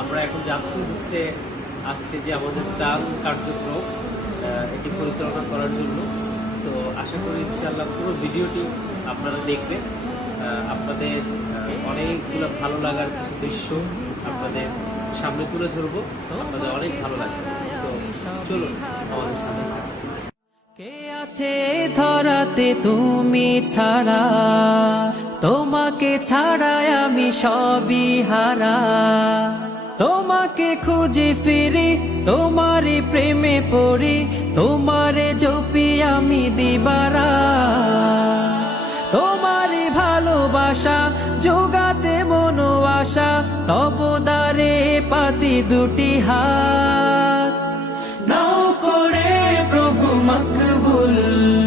আমরা এখন যাচ্ছি হচ্ছে আজকে যে আমাদের দান কার্যক্রম এটি পরিচালনা করার জন্য। সো আশা করি ইনশাআল্লাহ পুরো ভিডিওটি আপনারা দেখবেন। আপনাদের অনেকগুলো ভালো লাগার কিছু দৃশ্য আপনাদের সামনে তুলে ধরবো। আপনাদের অনেক ভালো লাগবে। সো চলুন, আমাদের থাকুন। কে আছে ধরাতে তুমি ছাড়া? তোমাকে ছাড়াই আমি সবই হারা। তোমাকে খুঁজে ফিরি, তোমারই প্রেমে পড়ি, তোমারে জপি আমি দিবারা। তোমারই ভালোবাসা যোগাতে মনো আশা তবদারে পাতি দুটি হাত। নাও করে প্রভু মকবুল।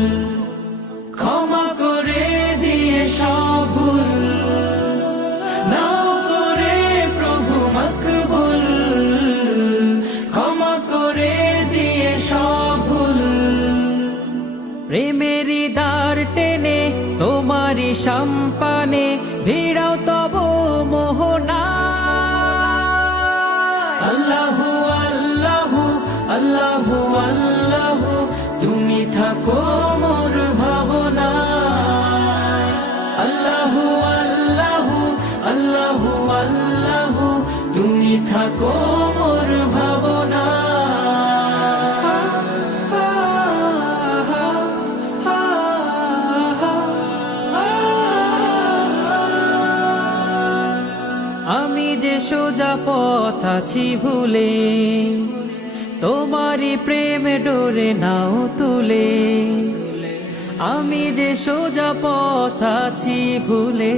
প্রেমেরই দ্বার টেনে তোমারই সম্পানে ভিড়াও তব মোহনা। আল্লাহু আল্লাহু আল্লাহু আল্লাহু তুমি থাকো। আছি ভুলে, তোমারই প্রেম ডোরে নাও তুলে। আমি যে সোজা পথ আছি ভুলে,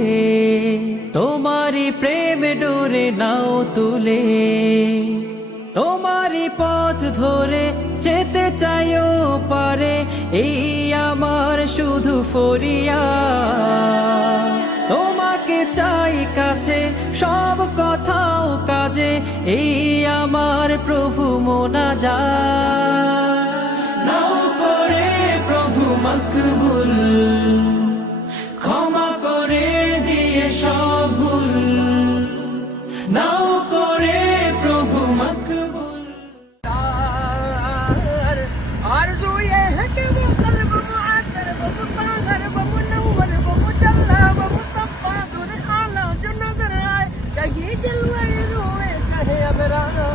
তোমারই প্রেম ডোরে নাও তুলে। তোমারই পথ ধরে যেতে চাইও পারে, এই আমার শুধু ফরিয়া। তোমাকে চাই কাছে সব কথাও কাজে এই আমার প্রভু মোনা যা Sarado.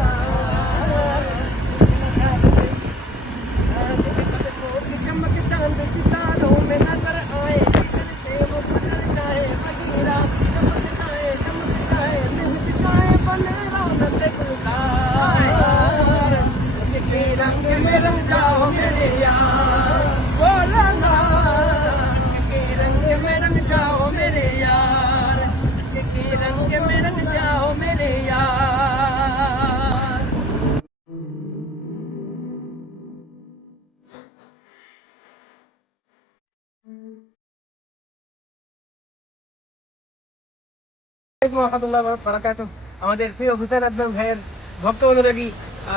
আমাদের প্রিয় হুসেন আদনান ভাইয়ের ভক্ত অনুরাগী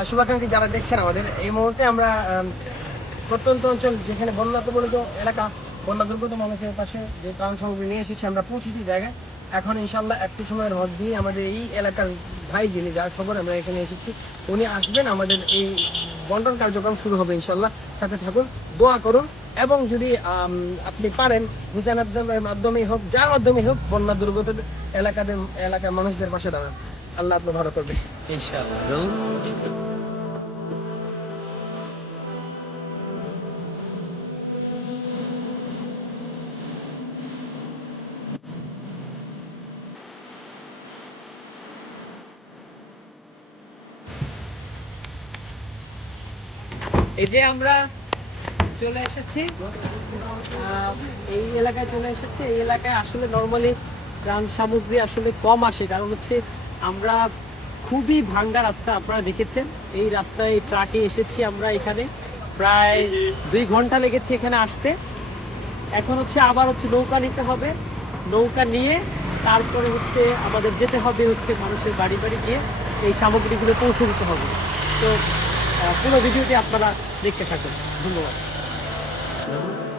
শুভাকাঙ্ক্ষী যারা দেখছেন আমাদের, এই মুহূর্তে আমরা প্রত্যন্ত অঞ্চল যেখানে বন্যা প্রবলিত এলাকা, বন্যা দুর্গত মানুষের পাশে যে ত্রাণ সামগ্রী নিয়ে এসেছি, আমরা পৌঁছেছি জায়গায়। এখন ইনশাল্লাহ একটু সময়ের মধ্যেই আমাদের এই এলাকার ভাই যিনি, যার খবর আমরা এখানে এসেছি, উনি আসবেন। আমাদের এই বন্টন কার্যক্রম শুরু হবে ইনশাল্লাহ সাথে থাকুন, দোয়া করুন। এবং যদি আপনি পারেন, হুসেন আদমের মাধ্যমেই হোক, যার মাধ্যমেই হোক, বন্যা দুর্গত এলাকাদের, এলাকার মানুষদের পাশে দাঁড়ান। আল্লাহ আপনার ভালো করবে। এই যে আমরা চলে এসেছি। এই এলাকায় চলে এসেছি। এই এলাকায় আসলে নর্মালি ত্রাণ সামগ্রী আসলে কম আসে, কারণ হচ্ছে আমরা খুবই ভাঙ্গা রাস্তা আপনারা দেখেছেন। এই রাস্তায় ট্রাকে এসেছি আমরা এখানে। প্রায় দুই ঘণ্টা লেগেছে এখানে আসতে। এখন হচ্ছে আবার হচ্ছে নৌকা নিতে হবে। নৌকা নিয়ে তারপরে হচ্ছে আমাদের যেতে হবে হচ্ছে মানুষের বাড়ি বাড়ি গিয়ে এই সামগ্রীগুলো পৌঁছে দিতে হবে। তো পুরো ভিডিওটি আপনারা দেখতে থাকুন। ধন্যবাদ। national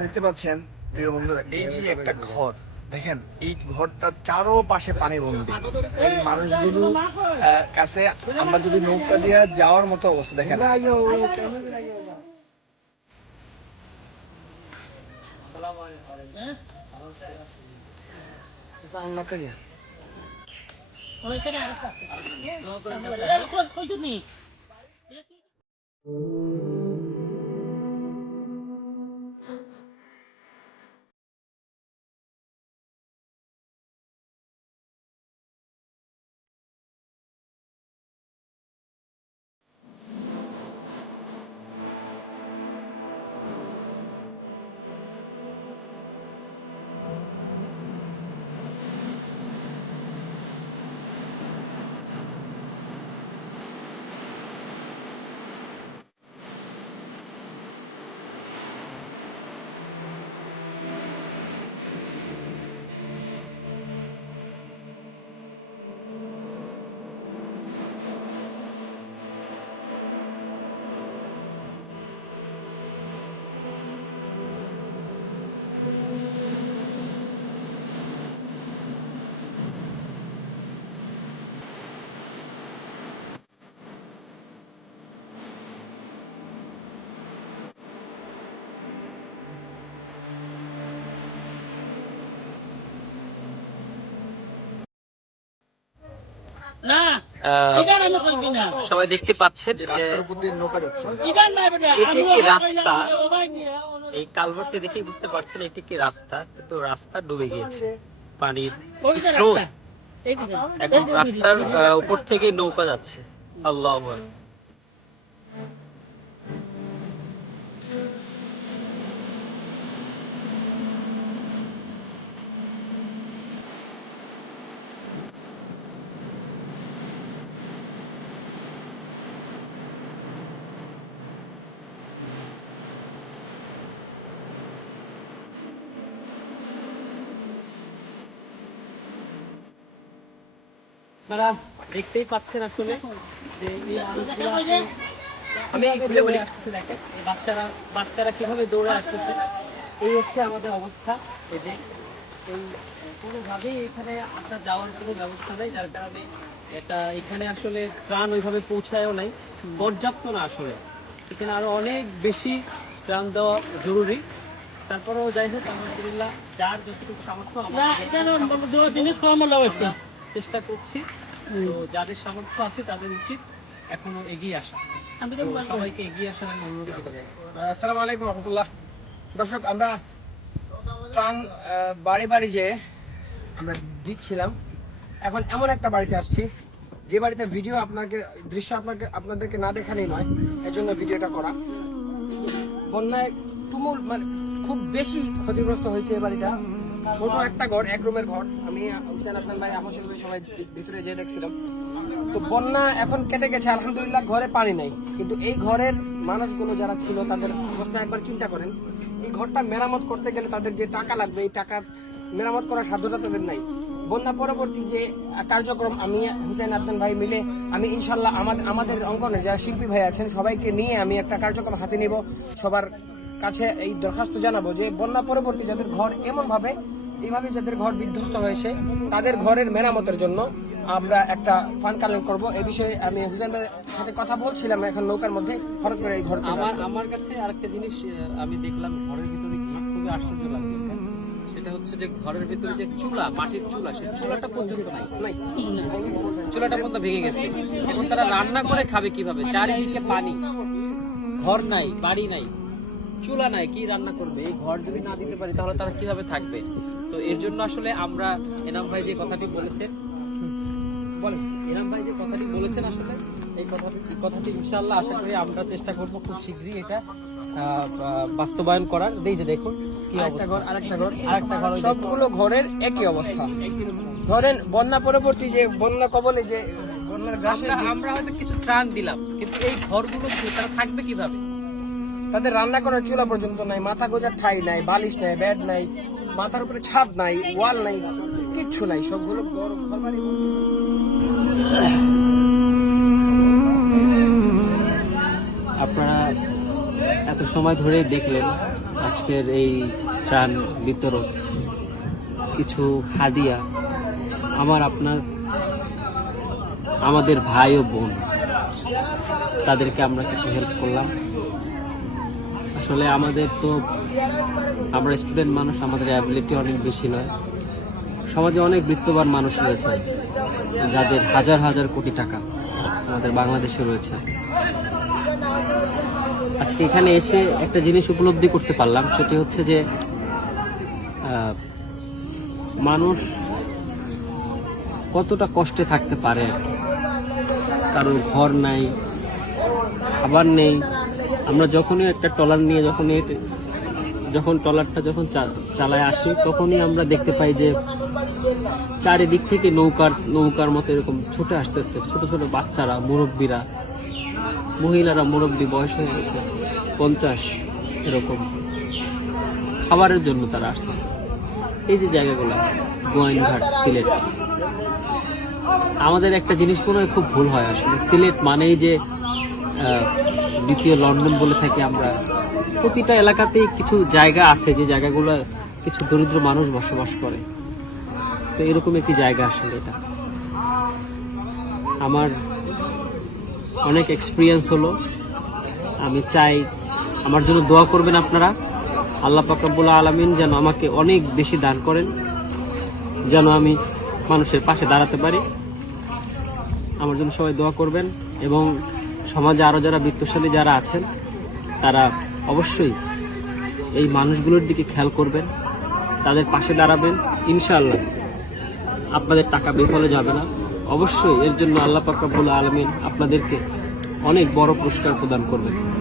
দেখতে পাচ্ছেন, প্রিয় বন্ধুরা, এই যে একটা ঘর, দেখেন, এই ঘরটার চারোপাশে পানি বন্দি। মানুষগুলো কাছে আমরা যদি নৌকা দিয়ে যাওয়ার মতো অবস্থা, দেখেন। সবাই দেখতে পাচ্ছেন রাস্তার উপর দিয়ে নৌকা যাচ্ছে। এটি একটি রাস্তা? এই কালভারটি দেখে বুঝতে পারছেন এটি কি রাস্তা। তো রাস্তা ডুবে গিয়েছে পানির স্রোত। এখন রাস্তার আহ, উপর থেকে নৌকা যাচ্ছে। আল্লাহ আপনারা দেখতেই পাচ্ছেন আসলে যে এই মানুষগুলো আসলে আমি খুলে বলি। আসতেছে দেখেন এই বাচ্চারা বাচ্চারা কীভাবে দৌড়ে আসতেছে। এই হচ্ছে আমাদের অবস্থা। এই যে এই কোনোভাবেই এখানে আসা যাওয়ার কোনো ব্যবস্থা নেই যার কারণে এটা এখানে আসলে ত্রাণ ওইভাবে পৌঁছায়ও নাই পর্যাপ্ত না আসলে। এখানে আরও অনেক বেশি ত্রাণ দেওয়া জরুরি। তারপরেও যাই হোক আলহামদুলিল্লাহ যার যতটুকু সামর্থ্য আমরা চেষ্টা করছি। তো যাদের সামর্থ্য আছে তাদের উচিত এখনও এগিয়ে আসা। তো সবাইকে এগিয়ে আসার আমি অনুরোধ করব আসসালামু আলাইকুম রহমতুল্লাহ। দর্শক আমরা ত্রাণ বাড়ি বাড়ি যে আমরা দিচ্ছিলাম এখন এমন একটা বাড়িতে আসছি। যে বাড়িতে ভিডিও আপনাকে দৃশ্য আপনাকে আপনাদেরকে না দেখালেই নয় এর জন্য ভিডিওটা করা। বন্যায় তুমুল মানে খুব বেশি ক্ষতিগ্রস্ত হয়েছে এই বাড়িটা। ছোট একটা ঘর, এক রুমের ঘর। আমি হুসেন হাসান ভাই আহসেন ভাই সবাই ভিতরে যেয়ে দেখছিলাম। তো বন্যা এখন কেটে গেছে, আলহামদুলিল্লাহ ঘরে পানি নাই। কিন্তু এই ঘরের মানুষগুলো যারা ছিল, তাদের অবস্থা একবার চিন্তা করেন। এই ঘরটা মেরামত করতে গেলে তাদের যে টাকা লাগবে, এই টাকার মেরামত করার সাধ্যটা তাদের নাই। বন্যা পরবর্তী যে কার্যক্রম, আমি, হুসেন আদনান ভাই মিলে আমি ইনশাল্লাহ আমাদের আমাদের অঙ্গনে যারা শিল্পী ভাই আছেন, সবাইকে নিয়ে আমি একটা কার্যক্রম হাতে নিব। সবার কাছে এই দরখাস্ত জানাব যে বন্যা পরবর্তী যাদের ঘর এমন ভাবে এইভাবে যাদের ঘর বিধ্বস্ত হয়েছে তাদের ঘরের মেরামতের জন্য আমরা একটা ফান্ড কালেক্ট করব। এই বিষয়ে আমি হুসেন সাথে কথা বলছিলাম এখন নৌকার মধ্যে হঠাৎ করে এই ঘর আমার আমার কাছে আরেকটা জিনিস আমি দেখলাম ঘরের ভিতরে কি খুবই আশ্চর্য লাগছে। সেটা হচ্ছে যে ঘরের ভিতরে যে চুলা মাটির চুলা সেই চুলাটা পর্যন্ত নাই। নাই। চুলাটা পর্যন্ত ভেঙে গেছে। এখন তারা রান্না করে খাবে কীভাবে? চারিদিকে পানি। ঘর নাই বাড়ি নাই। চুলা নাই কি রান্না করবে? এই ঘর যদি না দিতে পারি তাহলে তারা কীভাবে থাকবে? তো এর জন্য আসলে আমরা এনাম ভাই যে কথাটি বলেছেন বলেন এনাম ভাই যে কথাটি বলেছেন আসলে এই কথাটি কথাটি ইনশাআল্লাহ আশা করি আমরা চেষ্টা করব খুব শীঘ্রই এটা বাস্তবায়ন করার। এই যে দেখুন আরেকটা ঘর আরেকটা ঘর আরেকটা ঘর সবগুলো ঘরের একই অবস্থা। ধরেন বন্যা পরবর্তী যে বন্যা কবলে যে বন্যার গ্রাসে আমরা আমরা হয়তো কিছু ত্রাণ দিলাম কিন্তু এই ঘরগুলো তারা থাকবে কীভাবে? তাদের রান্না করার চুলা পর্যন্ত নাই, মাথা গোজার ঠাই নাই, বালিশ নাই বেড নাই, মাথার উপরে ছাদ নাই, ওয়াল নাই, কিচ্ছু নাই, সবগুলো আপনারা এত সময় ধরে দেখলেন আজকের এই ত্রাণ বিতরণ। কিছু হাদিয়া আমার আপনার, আমাদের ভাই ও বোন, তাদেরকে আমরা কিছু হেল্প করলাম। আসলে আমাদের তো, আমরা স্টুডেন্ট মানুষ, আমাদের অ্যাবিলিটি অনেক বেশি নয়। সমাজে অনেক বৃত্তবান মানুষ রয়েছে, যাদের হাজার হাজার কোটি টাকা আমাদের বাংলাদেশে রয়েছে। আজকে এখানে এসে একটা জিনিস উপলব্ধি করতে পারলাম, সেটি হচ্ছে যে মানুষ কতটা কষ্টে থাকতে পারে? আর কি কারোর ঘর নাই, খাবার নেই আমরা যখনই একটা ট্রলার নিয়ে যখনই যখন ট্রলারটা যখন চালায় আসি, তখনই আমরা দেখতে পাই যে চারিদিক থেকে নৌকার নৌকার মতো এরকম ছুটে আসতেছে। ছোট ছোট বাচ্চারা, মুরব্বীরা, মহিলারা, মুরব্বী বয়স হয়ে গেছে, পঞ্চাশ এরকম। খাবারের জন্য তারা আসতেছে। এই যে জায়গাগুলো, গোয়াইনঘাট, সিলেট। আমাদের একটা জিনিস মনে হয় খুব ভুল হয় আসলে। সিলেট মানেই যে দ্বিতীয় লন্ডন বলে থাকি আমরা, প্রতিটা এলাকাতেই কিছু জায়গা আছে যে জায়গাগুলো কিছু দরিদ্র মানুষ বসবাস করে। তো এরকম একটি জায়গা আসলে এটা। আমার অনেক এক্সপিরিয়েন্স হলো। আমি চাই, আমার জন্য দোয়া করবেন আপনারা। আল্লাহ পাকাবুল্লাহ আলমিন যেন আমাকে অনেক বেশি দান করেন, যেন আমি মানুষের পাশে দাঁড়াতে পারি। আমার জন্য সবাই দোয়া করবেন এবং সমাজে আরও যারা বৃত্তশালী যারা আছেন, তারা অবশ্যই এই মানুষগুলোর দিকে খেয়াল করবেন, তাদের পাশে দাঁড়াবেন, ইনশাআল্লাহ। আপনাদের টাকা বেফলে যাবে না। অবশ্যই এর জন্য আল্লাহ পাকাবুল আলমিন আপনাদেরকে অনেক বড় পুরস্কার প্রদান করবেন।